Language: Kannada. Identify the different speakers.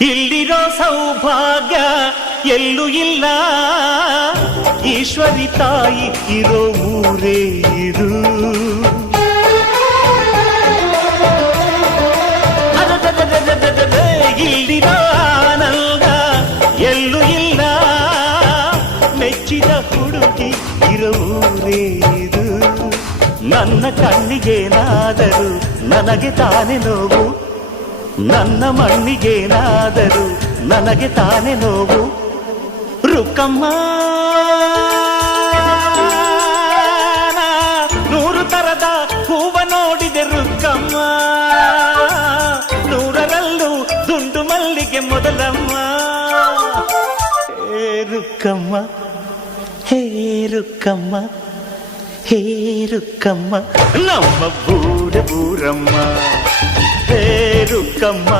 Speaker 1: ಇಲ್ಲಿರೋ ಸೌಭಾಗ್ಯ ಎಲ್ಲೂ ಇಲ್ಲ ಈಶ್ವರಿ ತಾಯಿ ಇರೋ ಊರೇ ಇರು ಇಲ್ಲಿರೋ ಆನಂದ ಎಲ್ಲೂ ಇಲ್ಲ ಮೆಚ್ಚಿದ ಹುಡುಗಿ ಇರೋ ಊರೇ ಇದು ನನ್ನ ಕಣ್ಣಿಗೆ ನಾದರು ನನಗೆ ತಾನೆ ನೋವು ನನ್ನ ಮಣ್ಣಿಗೇನಾದರೂ ನನಗೆ ತಾನೆ ನೋವು. ರುಕ್ಕಮ್ಮ ನೂರು ತರದ ಹೂವ ನೋಡಿದೆ ರುಕ್ಕಮ್ಮ ನೂರರಲ್ಲೂ ದುಂಡು ಮಲ್ಲಿಗೆ ಮೊದಲಮ್ಮ. ಹೇ ರುಕ್ಕಮ್ಮ ಹೇ ರುಕ್ಕಮ್ಮ ಹೇ ರುಕ್ಕಮ್ಮ ನಮ್ಮ ಬೂರ ಬೂರಮ್ಮ. బతుకమ్మ